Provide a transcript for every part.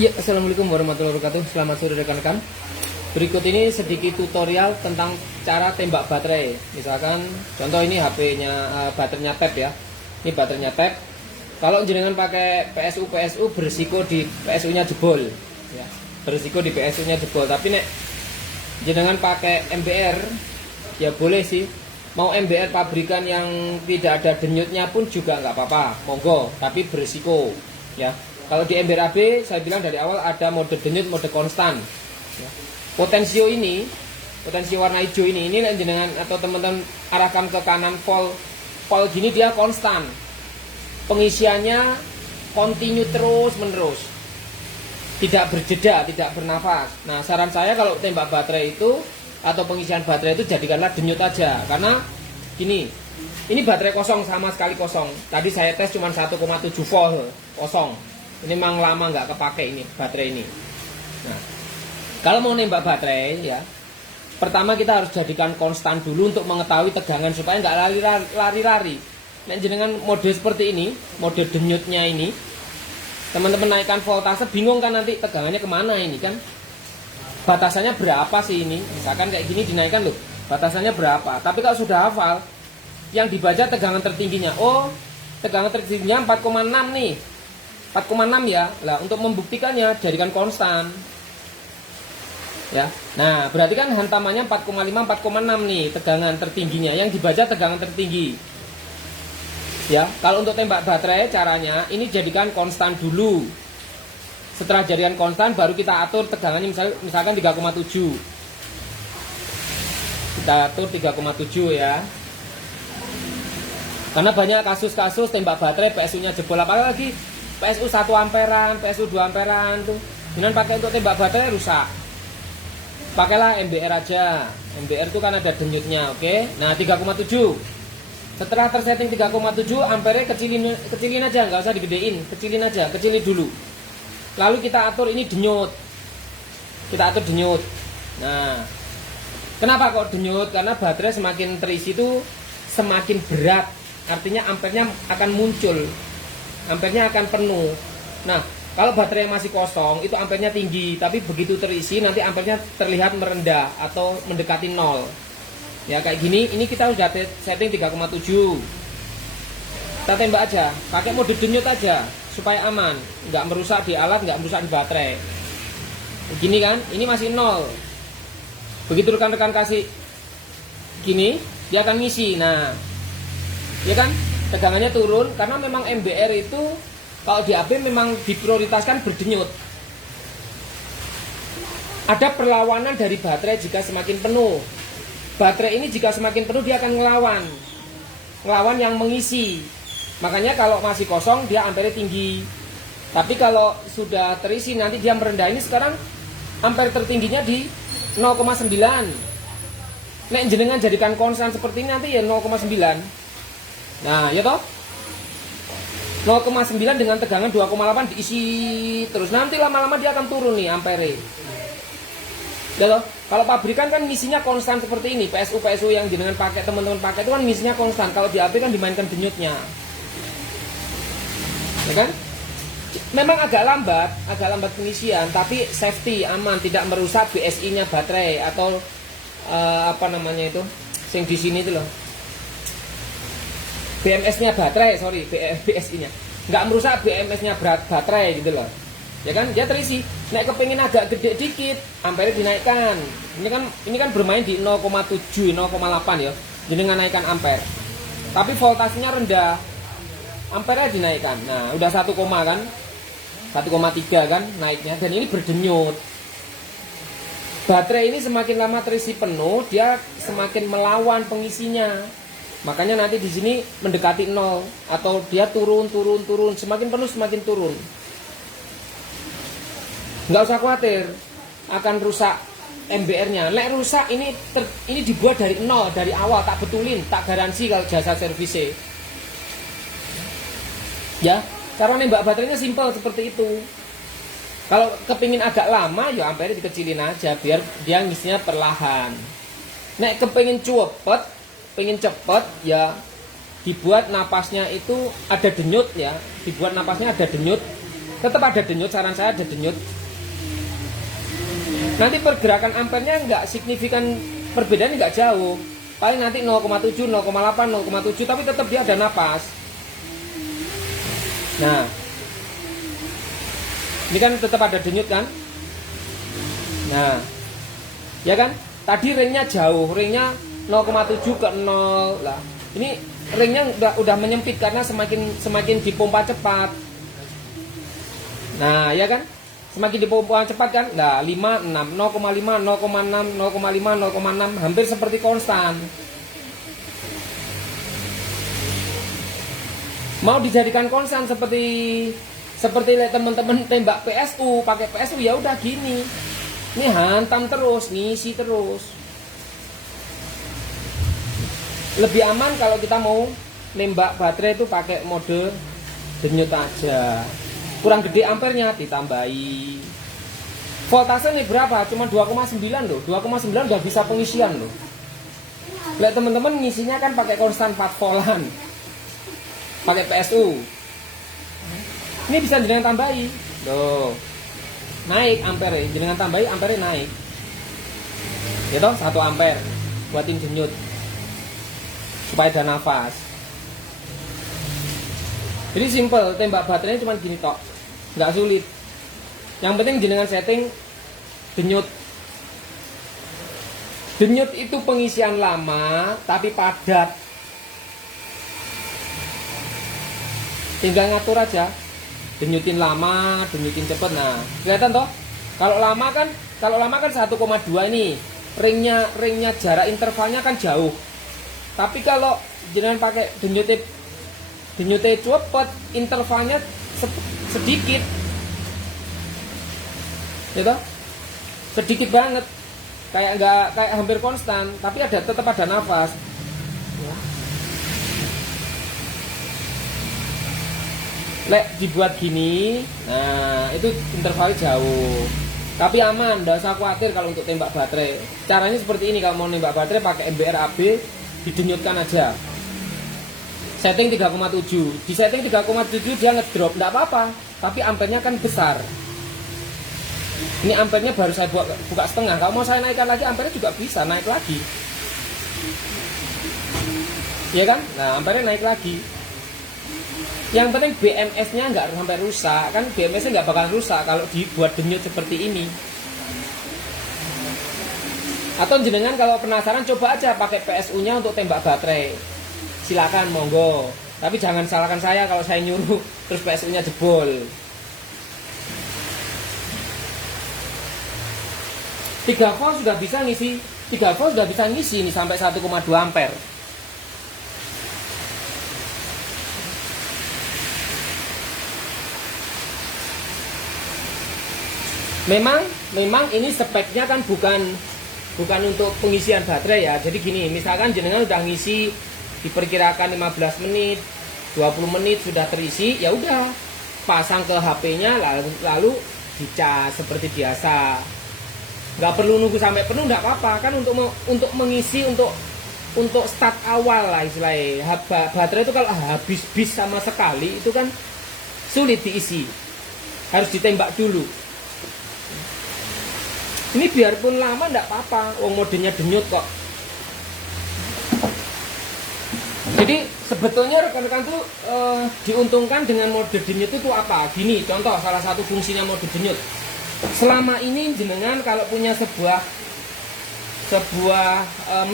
Ya, assalamualaikum warahmatullahi wabarakatuh. Selamat sore rekan-rekan. Berikut ini sedikit tutorial tentang cara tembak baterai. Misalkan contoh ini HP-nya baterainya Tab ya. Ini baterainya Tab. Kalau jenengan pakai PSU berisiko di PSU-nya jebol ya. Berisiko di PSU-nya jebol. Tapi nek jenengan pakai MBR ya boleh sih. Mau MBR pabrikan yang tidak ada denyutnya pun juga nggak apa-apa. Monggo, tapi berisiko ya. Kalau di MBR AB saya bilang dari awal ada mode denyut, mode konstan ya. Potensio ini, potensio warna hijau ini jenengan atau teman-teman arahkan ke kanan pol gini dia konstan. Pengisiannya kontinu terus menerus. Tidak berjeda, tidak bernafas. Nah, saran saya kalau tembak baterai itu atau pengisian baterai itu jadikanlah denyut aja. Karena gini, ini baterai kosong, sama sekali kosong. Tadi saya tes cuma 1,7 volt kosong. Ini memang lama nggak kepake ini baterai ini. Nah, kalau mau nembak baterai ya, pertama kita harus jadikan konstan dulu untuk mengetahui tegangan supaya nggak lari-lari. Nah, jenengan mode seperti ini, mode denyutnya ini, teman-teman naikkan voltase bingung kan nanti tegangannya kemana ini kan? Batasannya berapa sih ini? Misalkan kayak gini dinaikkan loh, batasannya berapa? Tapi kalau sudah hafal, yang dibaca tegangan tertingginya, oh tegangan tertingginya 4,6 nih. 4,6 ya. Lah untuk membuktikannya jadikan konstan. Ya. Nah, berarti kan hantamannya 4,5 4,6 nih tegangan tertingginya. Yang dibaca tegangan tertinggi. Ya, kalau untuk tembak baterai caranya ini jadikan konstan dulu. Setelah jadikan konstan baru kita atur tegangannya misalkan 3,7. Kita atur 3,7 ya. Karena banyak kasus-kasus tembak baterai PSU-nya jebol, apalagi PSU 1 amperan, PSU 2 amperan tuh. Jangan pakai untuk tembak baterai rusak. Pakailah MBR aja. MBR itu kan ada denyutnya, oke? Nah, 3,7. Setelah tersetting 3,7, ampere kecilin aja, nggak usah digedein, kecilin aja, kecilin dulu. Lalu kita atur ini denyut. Kita atur denyut. Nah, kenapa kok denyut? Karena baterai semakin terisi itu semakin berat. Artinya ampernya akan muncul. Ampernya akan penuh. Nah, kalau baterai masih kosong itu ampernya tinggi, tapi begitu terisi nanti ampernya terlihat merendah atau mendekati 0. Ya kayak gini, ini kita sudah setting 3,7. Kita tembak aja, pakai mode denyut aja supaya aman, nggak merusak di alat, nggak merusak di baterai. Begini kan, ini masih 0. Begitu rekan-rekan kasih gini, dia akan ngisi. Nah, ya kan, tegangannya turun karena memang MBR itu kalau di AP memang diprioritaskan berdenyut. Ada perlawanan dari baterai jika semakin penuh. Baterai ini jika semakin penuh dia akan ngelawan yang mengisi. Makanya kalau masih kosong dia ampere tinggi. Tapi kalau sudah terisi nanti dia merendah. Ini sekarang ampere tertingginya di 0,9. Nek jenengan jadikan konstan seperti ini nanti ya 0,9. Nah, ya toh? 0,9 dengan tegangan 2,8 diisi terus. Nanti lama-lama dia akan turun nih ampere. Ya toh? Kalau pabrikan kan misinya konstan seperti ini. PSU yang jenengan pakai, teman-teman pakai itu kan misinya konstan. Kalau di AP kan dimainkan denyutnya. Ya kan? Memang agak lambat pengisian, tapi safety, aman, tidak merusak BSI-nya baterai atau apa namanya itu, yang di sini itu loh, BMS-nya baterai, sorry, BSI-nya, nggak merusak BMS-nya baterai gitu loh, ya kan? Dia terisi. Nek kepingin agak gede dikit, ampere dinaikkan. Ini kan bermain di 0,7, 0,8 ya, jadi naikkan ampere. Tapi voltasenya rendah, ampere dinaikkan. Nah, udah 1, kan? 1,3 kan naiknya, dan ini berdenyut. Baterai ini semakin lama terisi penuh, dia semakin melawan pengisinya. Makanya nanti di sini mendekati 0 atau dia turun, semakin penuh semakin turun. Nggak usah khawatir akan rusak MBR-nya. Lek rusak ini dibuat dari 0 dari awal, tak betulin, tak garansi kalau jasa servisnya. Ya. Cara nembak baterainya simpel seperti itu. Kalau kepingin agak lama, ya ampere dikecilin aja biar dia ngisinya perlahan. Nek kepingin cepet, ya dibuat napasnya itu ada denyut ya. Dibuat napasnya ada denyut. Tetap ada denyut, saran saya ada denyut. Nanti pergerakan ampernya nggak signifikan, perbedaannya nggak jauh. Paling nanti 0,7, 0,8, 0,7, tapi tetap dia ada napas. Nah, ini kan tetap ada denyut kan? Nah, ya kan? Tadi ringnya jauh, ringnya 0,7 ke 0 lah. Ini ringnya udah menyempit karena semakin dipompa cepat. Nah, ya kan? Semakin dipompa cepat kan? Nah, 5, 6, 0,5, 0,6, 0,5, 0,6, hampir seperti konstan. Mau dijadikan konstan seperti teman-teman tembak PSU, pakai PSU ya udah gini. Ini hantam terus, ngisi terus. Lebih aman kalau kita mau nembak baterai itu pakai mode denyut aja. Kurang gede ampernya ditambahi. Voltase nih berapa? Cuma 2,9 loh. 2,9 udah bisa pengisian loh. Lihat teman-teman ngisinya kan pakai konstan 4 voltan. Pakai PSU. Ini bisa jenengan tambahi. Loh. Naik ampere, jenengan tambahi ampere naik. Ya toh 1 ampere buatin denyut. Supaya ada nafas. Jadi simple, tembak baterainya cuma gini tok. Nggak sulit. Yang penting jenengan setting denyut. Denyut itu pengisian lama tapi padat. Tinggal ngatur aja, denyutin lama, denyutin cepet. Nah, kelihatan toh? Kalau lama kan 1,2 ini ringnya jarak intervalnya kan jauh. Tapi kalau jenengan pakai denyutnya cepet, intervalnya sedikit, ya toh? Sedikit banget, kayak hampir konstan, tapi tetap ada nafas. Lek dibuat gini, nah itu intervalnya jauh, tapi aman, tidak usah khawatir kalau untuk tembak baterai. Caranya seperti ini, kalau mau nembak baterai pakai MBR AB, didenyutkan aja. Setting 3,7, di setting 3,7 dia ngedrop, tidak apa-apa, tapi ampernya kan besar. Ini ampernya baru saya buka setengah, kalau mau saya naikkan lagi ampernya juga bisa naik lagi, ya kan? Nah ampernya naik lagi. Yang penting BMS-nya nggak sampai rusak, kan BMS-nya nggak bakal rusak kalau dibuat denyut seperti ini. Atau jenengan kalau penasaran coba aja pakai PSU-nya untuk tembak baterai. Silakan monggo. Tapi jangan salahkan saya kalau saya nyuruh terus PSU-nya jebol. 3 volt sudah bisa ngisi, 3 volt sudah bisa ngisi ini sampai 1,2 ampere. Memang ini speknya kan bukan untuk pengisian baterai ya. Jadi gini, misalkan jenengan udah ngisi diperkirakan 15 menit, 20 menit sudah terisi, ya udah pasang ke HP-nya lalu dicas seperti biasa. Nggak perlu nunggu sampai penuh, nggak apa-apa kan, untuk mengisi untuk start awal lah istilahnya. Baterai itu kalau habis bis sama sekali itu kan sulit diisi, harus ditembak dulu. Ini biarpun lama nggak apa-apa, modenya denyut kok. Jadi sebetulnya rekan-rekan tuh diuntungkan dengan mode denyut itu apa? Gini, contoh salah satu fungsinya mode denyut. Selama ini jenengan kalau punya sebuah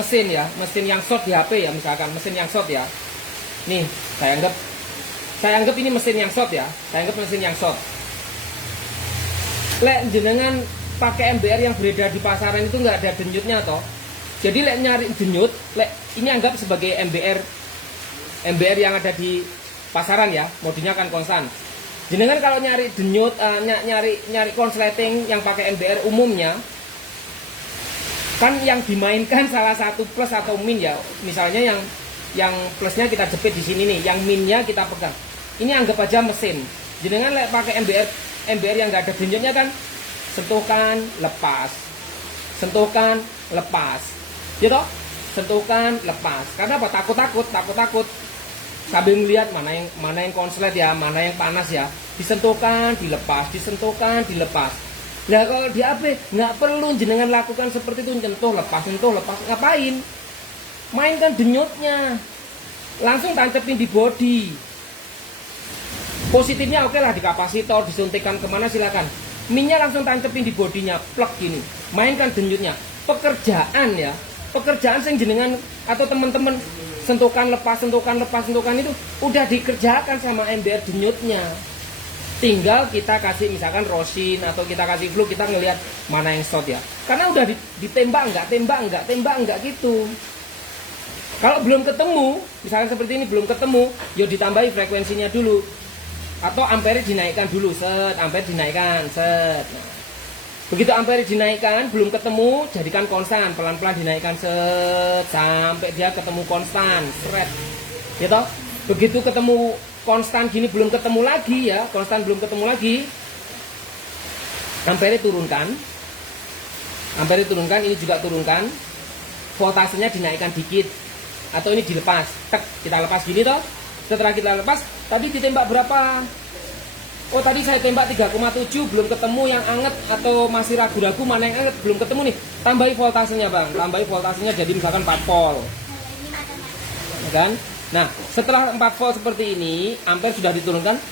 mesin ya, mesin yang short di HP ya, misalkan mesin yang short ya. Nih, saya anggap ini mesin yang short ya. Saya anggap mesin yang short. Lek jenengan pakai MBR yang beredar di pasaran itu nggak ada denyutnya toh. Jadi lek nyari denyut, ini anggap sebagai MBR yang ada di pasaran ya, modenya kan konstan. Jenengan kalau nyari denyut, nyari konsleting yang pakai MBR umumnya, kan yang dimainkan salah satu plus atau min ya. Misalnya yang plusnya kita jepit di sini nih, yang minnya kita pegang. Ini anggap aja mesin. Jenengan lek pakai MBR yang nggak ada denyutnya kan, sentuhkan, lepas, sentuhkan, lepas, gitu, sentuhkan, lepas. Karena apa? Takut. Sambil melihat mana yang konslet ya, mana yang panas ya, disentuhkan, dilepas, disentuhkan, dilepas. Nah kalau di HP nggak perlu jenengan lakukan seperti itu, sentuh, lepas, ngapain? Mainkan denyutnya, langsung tancepin di body. Positifnya oke lah di kapasitor, disuntikkan kemana silakan. Minnya langsung tancepin di bodinya, plug gini. Mainkan denyutnya. Pekerjaan sing jenengan atau teman-teman sentuhkan lepas itu udah dikerjakan sama MBR denyutnya. Tinggal kita kasih misalkan rosin atau kita kasih glue, kita ngelihat mana yang short ya. Karena udah ditembak enggak gitu. Kalau belum ketemu, misalkan seperti ini belum ketemu, yuk ditambahi frekuensinya dulu. Atau ampere dinaikkan dulu, ampere dinaikkan, Nah, begitu ampere dinaikkan belum ketemu, jadikan konstan, pelan-pelan dinaikkan sampai dia ketemu konstan, gitu. Begitu ketemu konstan gini belum ketemu lagi ya, konstan belum ketemu lagi, ampere turunkan, ini juga turunkan, voltasenya dinaikkan dikit, atau ini dilepas, kita lepas gini toh. Setelah kita lepas, tadi ditembak berapa? Oh tadi saya tembak 3,7, belum ketemu yang anget atau masih ragu-ragu mana yang anget, belum ketemu nih. Tambahi voltasenya bang, jadi misalkan 4 volt. Kan? Nah setelah 4 volt seperti ini, ampere sudah diturunkan,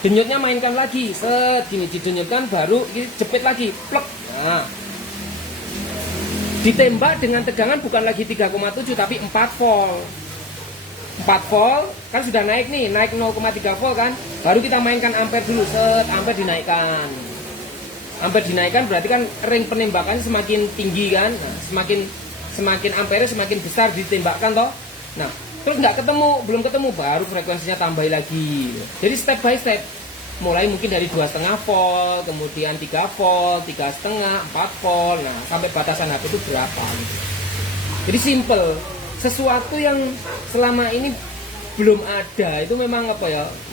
denyutnya mainkan lagi, gini didenyutkan, baru jepit lagi, plek. Nah, ditembak dengan tegangan bukan lagi 3,7 tapi 4 volt. 4 volt kan sudah naik nih, naik 0,3 volt kan, baru kita mainkan ampere dulu, ampere dinaikkan berarti kan ring penembakannya semakin tinggi kan. Nah, semakin ampere semakin besar ditembakkan toh. Nah terus belum ketemu baru frekuensinya tambahin lagi. Jadi step by step, mulai mungkin dari 2,5 volt, kemudian 3 volt, 3,5, 4 volt, nah sampai batasan HP itu berapa gitu. Jadi simple. Sesuatu yang selama ini belum ada itu memang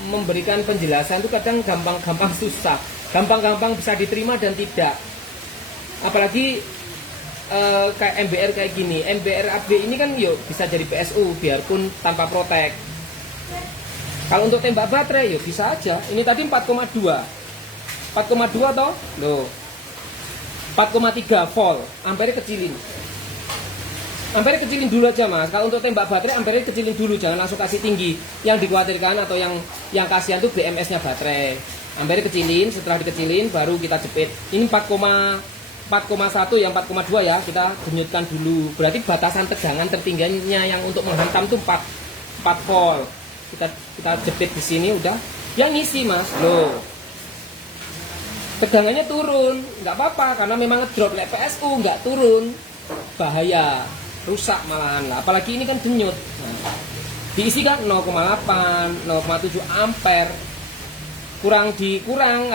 memberikan penjelasan itu kadang gampang susah, gampang bisa diterima dan tidak. Apalagi kayak MBR kayak gini, MBR AB ini kan bisa jadi PSU biarpun tanpa protek. Kalau untuk tembak baterai bisa aja. Ini tadi 4,2 toh, loh 4,3 volt, ampere kecilin. Ampere kecilin dulu aja mas. Kalau untuk tembak baterai ampere kecilin dulu, jangan langsung kasih tinggi. Yang dikhawatirkan atau yang kasihan tuh BMS-nya baterai. Ampere kecilin, setelah dikecilin baru kita jepit. Ini 4,2 4,1 yang 4,2 ya, kita denyutkan dulu. Berarti batasan tegangan tertingginya yang untuk menghantam tuh 4 volt. Kita jepit di sini udah. Yang ngisi Mas, loh. Tegangannya turun, nggak apa-apa karena memang ngedrop. Lek PSU nggak turun, bahaya, rusak malahan lah. Apalagi ini kan denyut. Nah, diisi kan 0,8, 0,7 ampere. Kurang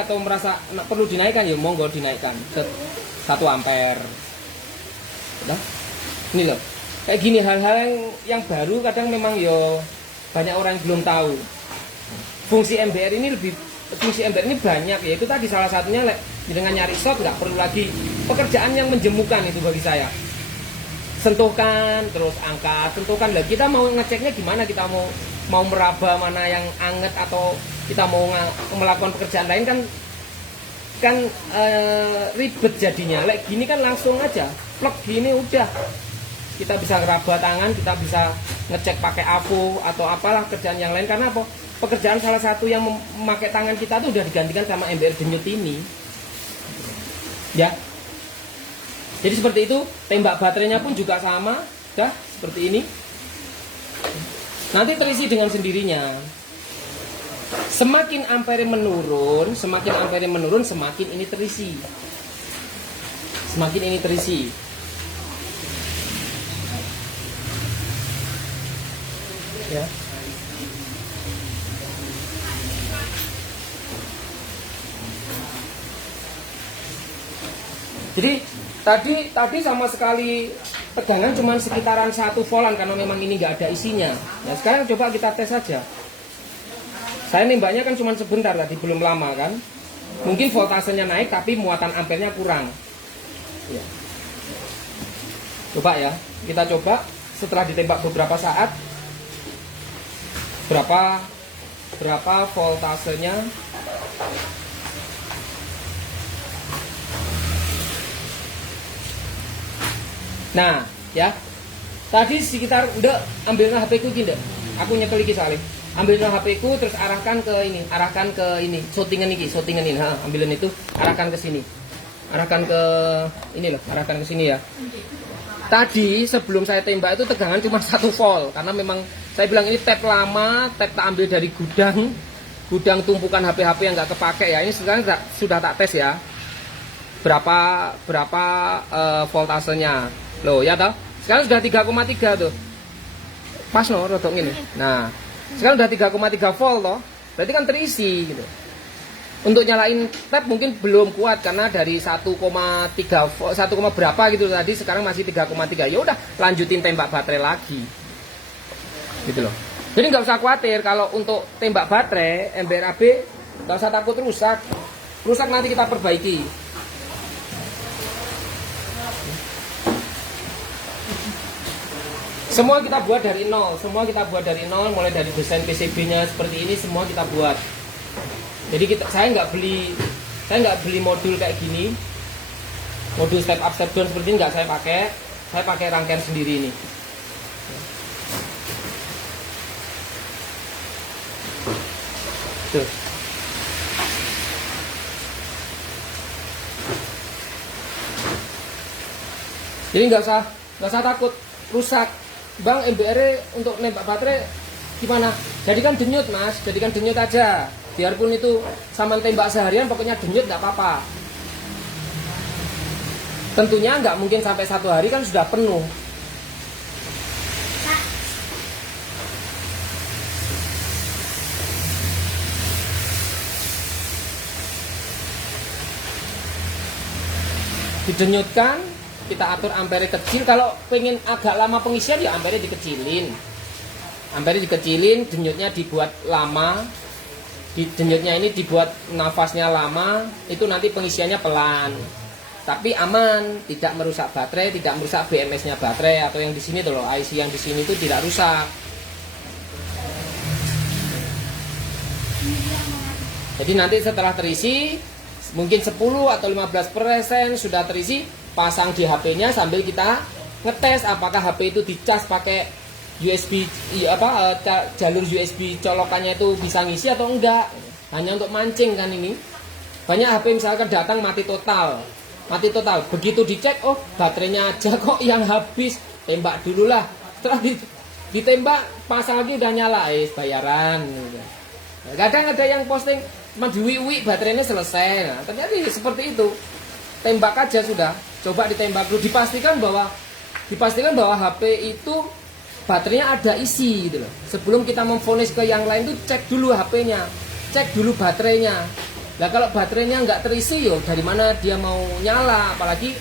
atau merasa perlu dinaikkan ya monggo dinaikkan ke 1 ampere. Udah. Ini loh. Kayak gini hal-hal yang baru kadang memang yo banyak orang yang belum tahu. Fungsi MBR ini banyak ya. Itu tadi salah satunya dengan nyari shot nggak perlu lagi pekerjaan yang menjemukan itu bagi saya. Sentuhkan terus angkat, sentuhkan lah. Kita mau ngeceknya gimana? Kita mau meraba mana yang anget atau kita mau melakukan pekerjaan lain kan ribet jadinya. Lek gini kan langsung aja plug gini udah. Kita bisa ngeraba tangan, kita bisa ngecek pakai AVO atau apalah kerjaan yang lain. Karena apa? Pekerjaan salah satu yang memakai tangan kita tuh udah digantikan sama MBR denyut ini. Ya. Jadi seperti itu, tembak baterainya pun juga sama, dah seperti ini. Nanti terisi dengan sendirinya. Semakin ampere menurun, semakin ini terisi. Semakin ini terisi. Ya. Jadi tadi sama sekali tegangan cuma sekitaran 1 voltan karena memang ini nggak ada isinya. Nah sekarang coba kita tes saja. Saya nembaknya kan cuma sebentar tadi, belum lama kan. Mungkin voltasenya naik tapi muatan ampernya kurang. Ya. Coba ya, kita coba setelah ditembak beberapa saat berapa voltasenya. Nah, ya. Tadi sekitar udah ambilnya HP ku gini. Aku nyekel iki soalnya. Ambilnya HP ku terus arahkan ke ini, shootingan ini. Ambilin itu, arahkan ke sini. Arahkan ke sini ya. Tadi sebelum saya tembak itu tegangan cuma 1 volt karena memang saya bilang ini tap lama, tap tak ambil dari gudang tumpukan HP-HP yang nggak kepake ya. Ini sekarang sudah tak tes ya. Berapa voltasenya. Loh ya toh? Sekarang sudah 3,3 tuh. Pas loh rodok ini. Nah, sekarang udah 3,3 volt toh. Berarti kan terisi gitu. Untuk nyalain tap mungkin belum kuat karena dari 1,3 volt, 1, berapa gitu tadi, sekarang masih 3,3. Ya udah, lanjutin tembak baterai lagi. Gitu loh. Jadi nggak usah khawatir kalau untuk tembak baterai MBR AB, nggak usah takut rusak. Rusak nanti kita perbaiki. Semua kita buat dari nol, mulai dari desain PCB-nya seperti ini semua kita buat. Jadi saya nggak beli modul kayak gini, modul step up step down seperti ini nggak saya pakai rangkaian sendiri ini. Tuh. Jadi nggak usah takut rusak. Bang, MBR untuk nembak baterai gimana? Jadikan denyut Mas, jadikan denyut aja. Biarpun itu sama tembak seharian, pokoknya denyut nggak apa-apa. Tentunya nggak mungkin sampai 1 hari kan sudah penuh. Didenyutkan, kita atur ampere kecil. Kalau pengen agak lama pengisian ya ampere dikecilin. Denyutnya dibuat lama. Denyutnya ini dibuat nafasnya lama, itu nanti pengisiannya pelan. Tapi aman, tidak merusak baterai, tidak merusak BMS-nya baterai atau yang di sini tuh loh, IC yang di sini itu tidak rusak. Jadi nanti setelah terisi, mungkin 10 atau 15% sudah terisi, pasang di HP-nya sambil kita ngetes apakah HP itu dicas pakai USB jalur USB colokannya itu bisa ngisi atau enggak. Hanya untuk mancing kan ini. Banyak HP misalkan datang mati total. mati total. Begitu dicek, oh baterainya aja kok yang habis, tembak dulu lah. Setelah ditembak, pasang lagi udah nyala, bayaran. Kadang ada yang posting cuma diwiwi baterainya selesai. Nah, ternyata seperti itu. Tembak aja sudah. Coba ditembak dulu, dipastikan bahwa HP itu baterainya ada isi gitu loh. Sebelum kita memvonis ke yang lain tuh cek dulu HP-nya, cek dulu baterainya. Nah kalau baterainya nggak terisi, yo dari mana dia mau nyala? Apalagi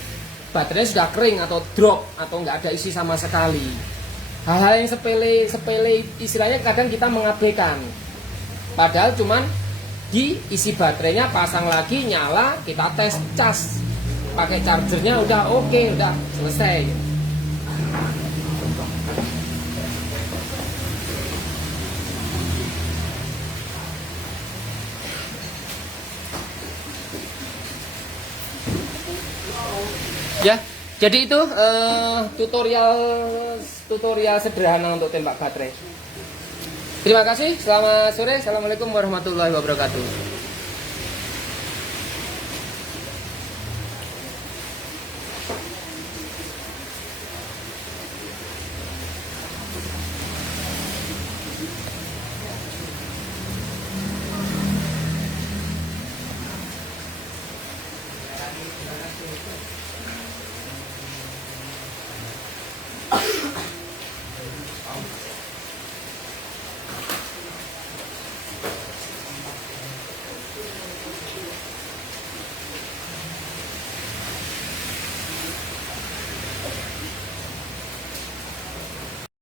baterainya sudah kering atau drop atau nggak ada isi sama sekali. Hal-hal yang sepele istilahnya kadang kita mengabaikan. Padahal cuman diisi baterainya, pasang lagi, nyala, kita tes cas, pakai chargernya udah oke, udah selesai. Ya, jadi itu tutorial sederhana untuk tembak baterai. Terima kasih, selamat sore, assalamualaikum warahmatullahi wabarakatuh.